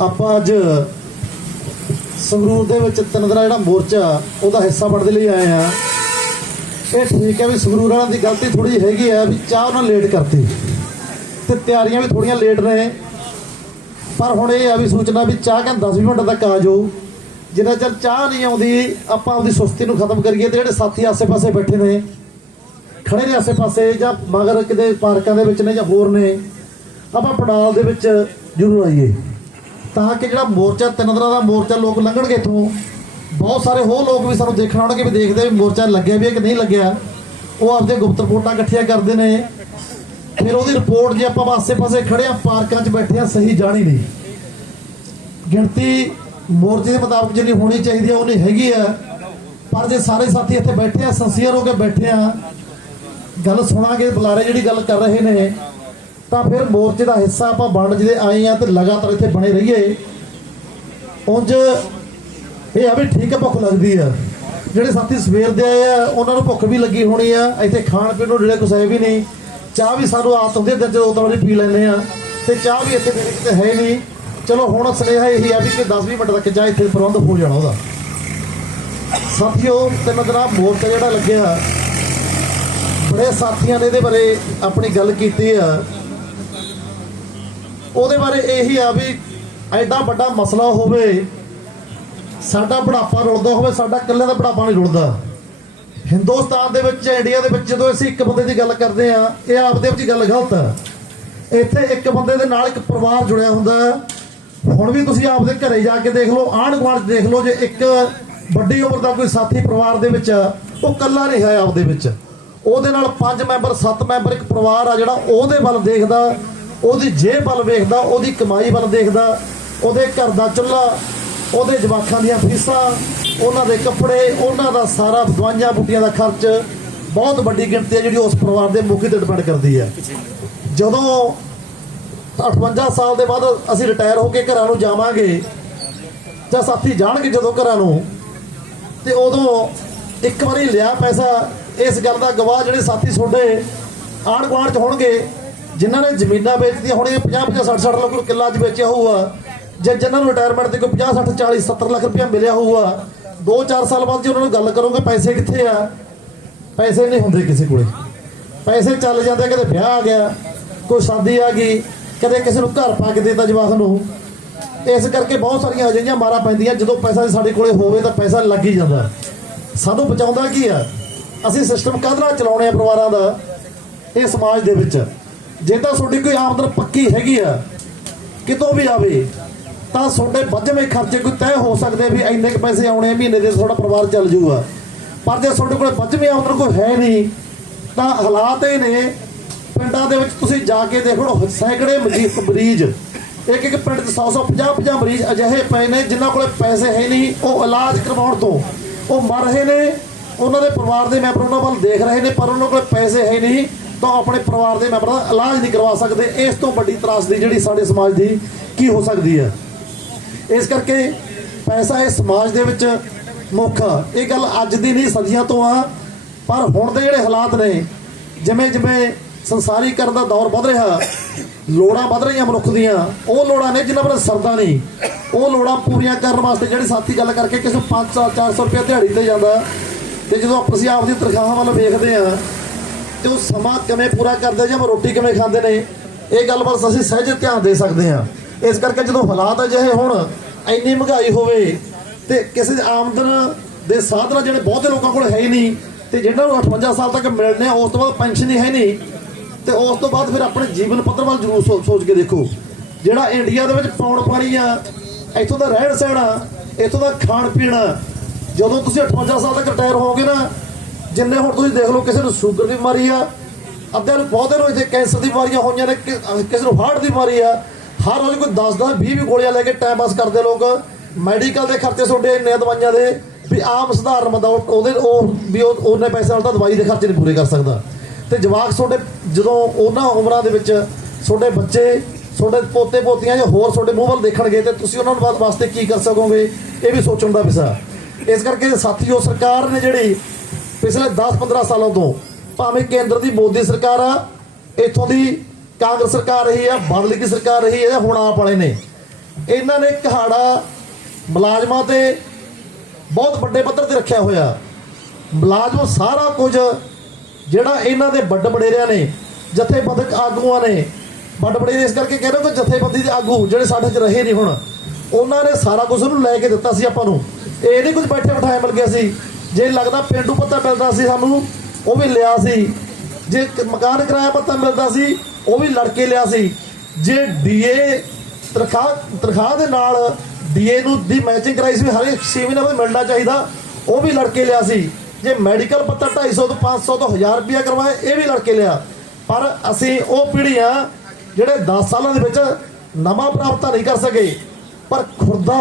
ਆਪਾਂ ਅੱਜ ਸੰਗਰੂਰ ਦੇ ਵਿੱਚ ਤਿੰਨ ਦਿਨਾਂ ਜਿਹੜਾ ਮੋਰਚਾ, ਉਹਦਾ ਹਿੱਸਾ ਬਣਨ ਦੇ ਲਈ ਆਏ ਆ ਇਹ ਠੀਕ ਹੈ ਵੀ ਸੰਗਰੂਰ ਵਾਲਿਆਂ ਦੀ ਗਲਤੀ ਥੋੜੀ ਹੈਗੀ ਆ ਵੀ ਚਾਹ ਉਹਨਾਂ ਲੇਟ ਕਰਤੀ। ਤੇ ਤਿਆਰੀਆਂ ਵੀ ਥੋੜੀਆਂ ਲੇਟ ਨੇ। ਪਰ ਹੁਣ ਇਹ ਆ ਵੀ ਸੋਚਣਾ ਵੀ ਚਾਹ ਕਹਿੰਦਾ 10 ਮਿੰਟ ਤੱਕ ਆ ਜਾਓ ਜਿੰਨਾ ਚਿਰ ਚਾਹ ਨਹੀਂ ਆਉਂਦੀ, ਆਪਾਂ ਆਪਦੀ ਸੁਸਤੀ ਨੂੰ ਖਤਮ ਕਰੀਏ ਤੇ ਜਿਹੜੇ ਸਾਥੀ ਆਸੇ-ਪਾਸੇ ਬੈਠੇ ਨੇ, ਖੜੇ ਨੇ ਆਸੇ-ਪਾਸੇ ਜਾਂ ਮਗਰ ਕਿਤੇ ਪਾਰਕਾਂ ਦੇ ਵਿੱਚ ਨੇ ਜਾਂ ਹੋਰ ਨੇ, ਆਪਾਂ ਪੜਾਲ ਦੇ ਵਿੱਚ ਜ਼ਰੂਰ ਆਈਏ। ਤਾਂ ਕਿ ਜਿਹੜਾ ਮੋਰਚਾ, ਤਿੰਨ ਦਿਨਾਂ ਦਾ ਮੋਰਚਾ ਲੋਕ ਲੰਘਣਗੇ ਇੱਥੋਂ। ਬਹੁਤ ਸਾਰੇ ਹੋਰ ਲੋਕ ਵੀ ਸਾਨੂੰ ਦੇਖਣ ਆਉਣਗੇ ਵੀ ਦੇਖਦੇ ਵੀ ਮੋਰਚਾ ਲੱਗਿਆ ਵੀ ਹੈ ਕਿ ਨਹੀਂ ਲੱਗਿਆ। ਉਹ ਆਪਦੇ ਗੁਪਤ ਰਿਪੋਰਟਾਂ ਇਕੱਠੀਆਂ ਕਰਦੇ ਨੇ। ਫਿਰ ਉਹਦੀ ਰਿਪੋਰਟ ਜੇ ਆਪਾਂ ਆਸੇ-ਪਾਸੇ ਖੜੇ ਆ ਪਾਰਕਾਂ 'ਚ ਬੈਠੇ ਆ ਸਹੀ ਜਾਣੀ ਨਹੀਂ। ਗਿਣਤੀ ਮੋਰਚੇ ਦੇ ਮੁਤਾਬਕ ਜਿੰਨੀ ਹੋਣੀ ਚਾਹੀਦੀ ਆ ਉਹਨੀ ਹੈਗੀ ਆ। ਪਰ ਜੇ ਸਾਰੇ ਸਾਥੀ ਇੱਥੇ ਬੈਠੇ ਆ, ਸੰਸੀਅਰ ਹੋ ਕੇ ਬੈਠੇ ਆ, ਗੱਲ ਸੁਣਾਂਗੇ, ਬੁਲਾਰੇ ਜਿਹੜੀ ਗੱਲ ਕਰ ਰਹੇ ਨੇ। ਤਾਂ ਫਿਰ ਮੋਰਚੇ ਦਾ ਹਿੱਸਾ ਆਪਾਂ ਬਣ ਜਿਹਦੇ ਆਏ ਆ ਤੇ ਲਗਾਤਾਰ ਇੱਥੇ ਬਣੇ ਰਹੀਏ। ਉਂਝ ਇਹ ਆ ਵੀ ਠੀਕ ਹੈ ਭੁੱਖ ਲੱਗਦੀ ਆ। ਜਿਹੜੇ ਸਾਥੀ ਸਵੇਰ ਦੇ ਆਏ ਆ, ਉਹਨਾਂ ਨੂੰ ਭੁੱਖ ਵੀ ਲੱਗੀ ਹੋਣੀ ਆ। ਇੱਥੇ ਖਾਣ ਪੀਣ ਨੂੰ ਜਿਹੜੇ ਕੁਛ ਹੈ ਵੀ ਨਹੀਂ। ਚਾਹ ਵੀ ਸਾਨੂੰ ਆਦਤ ਹੁੰਦੀ ਹੈ ਦਿਨ ਚ ਦੋ ਤਿੰਨ ਵਾਰੀ ਪੀ ਲੈਂਦੇ ਆ। ਤੇ ਚਾਹ ਵੀ ਇੱਥੇ ਮੇਰੇ ਕਿਤੇ ਹੈ ਨਹੀਂ। ਚਲੋ, ਹੁਣ ਸੁਨੇਹਾ ਇਹੀ ਆ ਵੀ ਕਿ 10-20 ਮਿੰਟ ਤੱਕ ਚਾਹ ਇੱਥੇ ਪ੍ਰਬੰਧ ਹੋ ਜਾਣਾ ਉਹਦਾ। ਸਾਥੀਓ, ਤਿੰਨ ਦਿਨਾਂ ਮੋਰਚਾ ਜਿਹੜਾ ਲੱਗਿਆ, ਬੜੇ ਸਾਥੀਆਂ ਨੇ ਇਹਦੇ ਬਾਰੇ ਆਪਣੀ ਗੱਲ ਕੀਤੀ ਆ। ਉਹਦੇ ਬਾਰੇ ਇਹੀ ਆ ਵੀ ਐਡਾ ਵੱਡਾ ਮਸਲਾ ਹੋਵੇ, ਸਾਡਾ ਬੁਢਾਪਾ ਰੁਲਦਾ ਹੋਵੇ, ਸਾਡਾ ਇਕੱਲੇ ਦਾ ਬੁਢਾਪਾ ਨਹੀਂ ਰੁਲਦਾ। ਹਿੰਦੁਸਤਾਨ ਦੇ ਵਿੱਚ, ਇੰਡੀਆ ਦੇ ਵਿੱਚ ਜਦੋਂ ਅਸੀਂ ਇੱਕ ਬੰਦੇ ਦੀ ਗੱਲ ਕਰਦੇ ਆ ਇਹ ਆਪਦੇ ਵਿੱਚ ਗੱਲ ਗਲਤ ਆ। ਇੱਥੇ ਇੱਕ ਬੰਦੇ ਦੇ ਨਾਲ ਇੱਕ ਪਰਿਵਾਰ ਜੁੜਿਆ ਹੁੰਦਾ। ਹੁਣ ਵੀ ਤੁਸੀਂ ਆਪਦੇ ਘਰੇ ਜਾ ਕੇ ਦੇਖ ਲਓ ਆਂਢ ਗੁਆਂਢ 'ਚ ਦੇਖ ਲਓ, ਜੇ ਇੱਕ ਵੱਡੀ ਉਮਰ ਦਾ ਕੋਈ ਸਾਥੀ ਪਰਿਵਾਰ ਦੇ ਵਿੱਚ ਉਹ ਇਕੱਲਾ ਨਹੀਂ ਹੈ ਆਪਦੇ ਵਿੱਚ। ਉਹਦੇ ਨਾਲ ਪੰਜ ਮੈਂਬਰ, ਸੱਤ ਮੈਂਬਰ ਇੱਕ ਪਰਿਵਾਰ ਆ ਜਿਹੜਾ ਉਹਦੇ ਵੱਲ ਦੇਖਦਾ। ਉਹਦੀ ਜੇਬ ਵੱਲ ਵੇਖਦਾ, ਉਹਦੀ ਕਮਾਈ ਵੱਲ ਦੇਖਦਾ, ਉਹਦੇ ਘਰ ਦਾ ਚੁੱਲ੍ਹਾ, ਉਹਦੇ ਜਵਾਕਾਂ ਦੀਆਂ ਫੀਸਾਂ, ਉਹਨਾਂ ਦੇ ਕੱਪੜੇ, ਉਹਨਾਂ ਦਾ ਸਾਰਾ ਦਵਾਈਆਂ ਬੂਟੀਆਂ ਦਾ ਖਰਚ, ਬਹੁਤ ਵੱਡੀ ਗਿਣਤੀ ਹੈ ਜਿਹੜੀ ਉਸ ਪਰਿਵਾਰ ਦੇ ਮੁਖੀ ਤੇ ਡਿਪੈਂਡ ਕਰਦੀ ਹੈ। ਜਦੋਂ 58 ਸਾਲ ਦੇ ਬਾਅਦ ਅਸੀਂ ਰਿਟਾਇਰ ਹੋ ਕੇ ਘਰਾਂ ਨੂੰ ਜਾਵਾਂਗੇ, ਜਾਂ ਸਾਥੀ ਜਾਣਗੇ ਜਦੋਂ ਘਰਾਂ ਨੂੰ, ਤੇ ਉਦੋਂ ਇੱਕ ਵਾਰੀ ਲਿਆ ਪੈਸਾ, ਇਸ ਗੱਲ ਦਾ ਗਵਾਹ ਜਿਹੜੇ ਸਾਥੀ ਤੁਹਾਡੇ ਆਂਢ ਗੁਆਂਢ ਚ ਹੋਣਗੇ ਜਿਨ੍ਹਾਂ ਨੇ ਜ਼ਮੀਨਾਂ ਵੇਚਦੀਆਂ ਹੋਣੀਆਂ 50 50 60 60 ਲੱਖ ਨੂੰ ਕਿੱਲਾ ਚ ਵੇਚਿਆ ਹੋਊਗਾ। ਜੇ ਜਿਨ੍ਹਾਂ ਨੂੰ ਰਿਟਾਇਰਮੈਂਟ ਤੇ ਕੋਈ 50 60 40 70 ਲੱਖ ਰੁਪਇਆ ਮਿਲਿਆ ਹੋਊਗਾ 2-4 ਸਾਲ ਬਾਅਦ ਜੇ ਉਹਨਾਂ ਨੂੰ ਗੱਲ ਕਰੋਗੇ, ਪੈਸੇ ਕਿੱਥੇ ਆ? ਪੈਸੇ ਨਹੀਂ ਹੁੰਦੇ ਕਿਸੇ ਕੋਲੇ। ਪੈਸੇ ਚੱਲ ਜਾਂਦੇ ਕਦੇ ਵਿਆਹ ਆ ਗਿਆ, ਕੋਈ ਸ਼ਾਦੀ ਆ ਗਈ, ਕਦੇ ਕਿਸੇ ਨੂੰ ਘਰ ਪਾ ਕੇ ਦਿੱਤਾ ਜਵਾਕ ਨੂੰ। ਇਸ ਕਰਕੇ ਬਹੁਤ ਸਾਰੀਆਂ ਅਜਿਹੀਆਂ ਮਾਰਾਂ ਪੈਂਦੀਆਂ, ਜਦੋਂ ਪੈਸਾ ਸਾਡੇ ਕੋਲੇ ਹੋਵੇ ਤਾਂ ਪੈਸਾ ਲੱਗ ਹੀ ਜਾਂਦਾ। ਸਾਨੂੰ ਬਚਾਉਂਦਾ ਕੀ ਆ? ਅਸੀਂ ਸਿਸਟਮ ਕਾਹਦੇ ਨਾਲ ਚਲਾਉਣੇ ਆ ਪਰਿਵਾਰਾਂ ਦਾ? ਇਹ ਸਮਾਜ ਦੇ ਵਿੱਚ। ਜੇ ਤਾਂ ਤੁਹਾਡੀ ਕੋਈ ਆਮਦਨ ਪੱਕੀ ਹੈਗੀ ਆ, ਕਿਤੋਂ ਵੀ ਆਵੇ, ਤਾਂ ਤੁਹਾਡੇ ਵੱਜਵੇਂ ਖਰਚੇ ਕੋਈ ਤੈਅ ਹੋ ਸਕਦੇ ਵੀ ਇੰਨੇ ਕੁ ਪੈਸੇ ਆਉਣੇ ਆ, ਮਹੀਨੇ ਦੇ ਤੁਹਾਡਾ ਪਰਿਵਾਰ ਚੱਲ ਜੂਗਾ। ਪਰ ਜੇ ਤੁਹਾਡੇ ਕੋਲ ਵੱਜਵੇਂ ਆਮਦਨ ਕੋਈ ਹੈ ਨਹੀਂ, ਤਾਂ ਹਾਲਾਤ ਇਹ ਨੇ, ਪਿੰਡਾਂ ਦੇ ਵਿੱਚ ਤੁਸੀਂ ਜਾ ਕੇ ਦੇਖੋ, ਸੈਂਕੜੇ ਮਰੀਜ਼ ਮਰੀਜ਼ ਇੱਕ ਇੱਕ ਪਿੰਡ 'ਚ 100 100 50 50 ਮਰੀਜ਼ ਅਜਿਹੇ ਪਏ ਨੇ, ਜਿਨ੍ਹਾਂ ਕੋਲ ਪੈਸੇ ਹੈ ਨਹੀਂ, ਉਹ ਇਲਾਜ ਕਰਵਾਉਣ ਤੋਂ। ਉਹ ਮਰ ਰਹੇ ਨੇ, ਉਹਨਾਂ ਦੇ ਪਰਿਵਾਰ ਦੇ ਮੈਂਬਰ ਉਹਨਾਂ ਵੱਲ ਦੇਖ ਰਹੇ ਨੇ, ਪਰ ਉਹਨਾਂ ਕੋਲ ਪੈਸੇ ਹੈ ਨਹੀਂ। ਤਾਂ ਆਪਣੇ ਪਰਿਵਾਰ ਦੇ ਮੈਂਬਰਾਂ ਦਾ ਇਲਾਜ ਨਹੀਂ ਕਰਵਾ ਸਕਦੇ, ਇਸ ਤੋਂ ਵੱਡੀ ਤਰਾਸਦੀ ਜਿਹੜੀ ਸਾਡੇ ਸਮਾਜ ਦੀ ਕੀ ਹੋ ਸਕਦੀ ਹੈ? ਇਸ ਕਰਕੇ ਪੈਸਾ ਇਹ ਸਮਾਜ ਦੇ ਵਿੱਚ ਮੁੱਖ ਇਹ ਗੱਲ ਅੱਜ ਦੀ ਨਹੀਂ, ਸਦੀਆਂ ਤੋਂ ਆ, ਪਰ ਹੁਣ ਦੇ ਜਿਹੜੇ ਹਾਲਾਤ ਨੇ, ਜਿਵੇਂ ਜਿਵੇਂ ਸੰਸਾਰੀਕਰਨ ਦਾ ਦੌਰ ਵੱਧ ਰਿਹਾ, ਲੋੜਾਂ ਵੱਧ ਰਹੀਆਂ ਮਨੁੱਖ ਦੀਆਂ, ਉਹ ਲੋੜਾਂ ਨੇ ਜਿਨ੍ਹਾਂ ਪਰ ਸਰਦਾ ਨਹੀਂ। ਉਹ ਲੋੜਾਂ ਪੂਰੀਆਂ ਕਰਨ ਵਾਸਤੇ ਜਿਹੜੀ ਸਾਥੀ ਗੱਲ ਕਰਕੇ ਕਿਸੇ ਨੂੰ 500 400 ਰੁਪਏ ਦਿਹਾੜੀ ਤੇ ਜਾਂਦਾ, ਤੇ ਜਦੋਂ ਅਸੀਂ ਆਪਦੀ ਤਨਖਾਹਾਂ ਵੱਲ ਵੇਖਦੇ ਆ ਤੇ ਉਹ ਸਮਾਂ ਕਿਵੇਂ ਪੂਰਾ ਕਰਦੇ ਜਾਂ ਰੋਟੀ ਕਿਵੇਂ ਖਾਂਦੇ ਨੇ ਇਹ ਗੱਲ ਬਸ ਅਸੀਂ ਸਹਿਜ ਧਿਆਨ ਦੇ ਸਕਦੇ ਹਾਂ। ਇਸ ਕਰਕੇ ਜਦੋਂ ਹਾਲਾਤ ਅਜਿਹੇ ਹੁਣ ਇੰਨੀ ਮਹਿੰਗਾਈ ਹੋਵੇ ਤੇ ਕਿਸੇ ਦੀ ਆਮਦਨ ਦੇ ਸਾਧਨ ਜਿਹੜੇ ਬਹੁਤੇ ਲੋਕਾਂ ਕੋਲ ਹੈ ਹੀ ਨਹੀਂ ਤੇ ਜਿਹਨਾਂ ਨੂੰ 58 ਸਾਲ ਤੱਕ ਮਿਲਣੇ ਆ ਉਸ ਤੋਂ ਬਾਅਦ ਪੈਨਸ਼ਨ ਹੀ ਹੈ ਨਹੀਂ ਤੇ ਉਸ ਤੋਂ ਬਾਅਦ ਫਿਰ ਆਪਣੇ ਜੀਵਨ ਪੱਧਰ ਵੱਲ ਜ਼ਰੂਰ ਸੋ- ਸੋਚ ਕੇ ਦੇਖੋ। ਜਿਹੜਾ ਇੰਡੀਆ ਦੇ ਵਿੱਚ ਪੌਣ ਪਾਣੀ ਆ ਇੱਥੋਂ ਦਾ ਰਹਿਣ ਸਹਿਣ ਆ ਇੱਥੋਂ ਦਾ ਖਾਣ ਪੀਣ ਆ, ਜਦੋਂ ਤੁਸੀਂ 58 ਸਾਲ ਤੱਕ ਰਿਟਾਇਰ ਹੋਗੇ ਨਾ ਜਿੰਨੇ ਹੁਣ ਤੁਸੀਂ ਦੇਖ ਲਓ ਕਿਸੇ ਨੂੰ ਸ਼ੂਗਰ ਦੀ ਬਿਮਾਰੀ ਆ ਅੱਧੇ ਨੂੰ ਬਹੁਤੇ ਨੂੰ ਇੱਥੇ ਕੈਂਸਰ ਦੀ ਬਿਮਾਰੀਆਂ ਹੋਈਆਂ ਨੇ ਕਿਸੇ ਨੂੰ ਹਾਰਟ ਦੀ ਬਿਮਾਰੀ ਆ, ਹਰ ਰੋਜ਼ ਕੋਈ 10 10 20 20 ਗੋਲੀਆਂ ਲੈ ਕੇ ਟਾਈਮ ਪਾਸ ਕਰਦੇ ਲੋਕ। ਮੈਡੀਕਲ ਦੇ ਖਰਚੇ ਤੁਹਾਡੇ ਇੰਨੇ ਦਵਾਈਆਂ ਦੇ, ਵੀ ਆਮ ਸਧਾਰਨ ਬੰਦਾ ਉਹ- ਉਹਦੇ ਉਹ ਵੀ ਉਹ ਉਹਨੇ ਪੈਸੇ ਨਾਲ ਤਾਂ ਦਵਾਈ ਦੇ ਖਰਚੇ ਨਹੀਂ ਪੂਰੇ ਕਰ ਸਕਦਾ। ਤੇ ਜਵਾਕ ਤੁਹਾਡੇ ਜਦੋਂ ਉਹਨਾਂ ਉਮਰਾਂ ਦੇ ਵਿੱਚ ਤੁਹਾਡੇ ਬੱਚੇ, ਤੁਹਾਡੇ ਪੋਤੇ ਪੋਤੀਆਂ ਜਾਂ ਹੋਰ ਤੁਹਾਡੇ ਮੂੰਹ ਵੱਲ ਦੇਖਣਗੇ ਤੇ ਤੁਸੀਂ ਉਹਨਾਂ ਨੂੰ ਵਾਸਤੇ ਕੀ ਕਰ ਸਕੋਗੇ, ਇਹ ਵੀ ਸੋਚਣ ਦਾ ਵਿਸ਼ਾ। ਇਸ ਕਰਕੇ ਸਾਥੀਓ, ਸਰਕਾਰ ਨੇ ਜਿਹੜੀ ਪਿਛਲੇ 10-15 ਸਾਲਾਂ ਤੋਂ ਭਾਵੇਂ ਕੇਂਦਰ ਦੀ ਮੋਦੀ ਸਰਕਾਰ ਆ, ਇੱਥੋਂ ਦੀ ਕਾਂਗਰਸ ਸਰਕਾਰ ਰਹੀ ਆ, ਬਦਲੀ ਦੀ ਸਰਕਾਰ ਰਹੀ ਹੈ ਜਾਂ ਹੁਣ ਆਪ ਵਾਲੇ ਨੇ, ਇਹਨਾਂ ਨੇ ਕਹਾੜਾ ਮੁਲਾਜ਼ਮਾਂ ਤੇ ਬਹੁਤ ਵੱਡੇ ਪੱਧਰ ਤੇ ਰੱਖਿਆ ਹੋਇਆ। ਮੁਲਾਜ਼ਮ ਸਾਰਾ ਕੁਝ ਜਿਹੜਾ ਇਹਨਾਂ ਦੇ ਵੱਡ ਵਡੇਰਿਆਂ ਨੇ, ਜਥੇਬੰਦਕ ਆਗੂਆਂ ਨੇ, ਵੱਡ ਵਡੇਰੇ ਇਸ ਕਰਕੇ ਕਹਿ ਰਹੇ ਕਿ ਜਥੇਬੰਦੀ ਦੇ ਆਗੂ ਜਿਹੜੇ ਸਾਡੇ 'ਚ ਰਹੇ ਨਹੀਂ ਹੁਣ, ਉਹਨਾਂ ਨੇ ਸਾਰਾ ਕੁਝ ਉਹਨੂੰ ਲੈ ਕੇ ਦਿੱਤਾ ਸੀ ਆਪਾਂ ਨੂੰ। ਇਹ ਨਹੀਂ ਕੁਝ ਬੈਠੇ ਬਿਠਾਏ ਮਿਲ ਗਿਆ ਸੀ। ਜੇ ਲੱਗਦਾ ਪਿੰਡੂ ਪੱਤਾ ਮਿਲਦਾ ਸੀ ਸਾਨੂੰ, ਉਹ ਵੀ ਲਿਆ ਸੀ। ਜੇ ਮਕਾਨ ਕਿਰਾਇਆ ਪੱਤਾ ਮਿਲਦਾ ਸੀ, ਉਹ ਵੀ ਲੜ ਕੇ ਲਿਆ ਸੀ। ਜੇ ਡੀਏ ਤਨਖਾਹ ਤਨਖਾਹ ਦੇ ਨਾਲ ਡੀਏ ਨੂੰ ਦੀ ਮੈਚਿੰਗ ਕਰਾਈ ਸੀ ਵੀ ਹਰ 6 ਮਹੀਨੇ ਬਾਅਦ ਮਿਲਣਾ ਚਾਹੀਦਾ, ਉਹ ਵੀ ਲੜ ਕੇ ਲਿਆ ਸੀ। ਜੇ ਮੈਡੀਕਲ ਪੱਤਾ 250 ਤੋਂ 500 ਤੋਂ 1000 ਰੁਪਇਆ ਕਰਵਾਏ ਇਹ ਵੀ ਲੜ ਕੇ ਲਿਆ। ਪਰ ਅਸੀਂ ਉਹ ਪੀੜ੍ਹੀ ਪੀੜ੍ਹੀਆਂ ਜਿਹੜੇ 10 ਸਾਲਾਂ ਦੇ ਵਿੱਚ ਨਵਾਂ ਪ੍ਰਾਪਤਾ ਨਹੀਂ ਕਰ ਸਕੇ, ਪਰ ਖੁਰਦਾ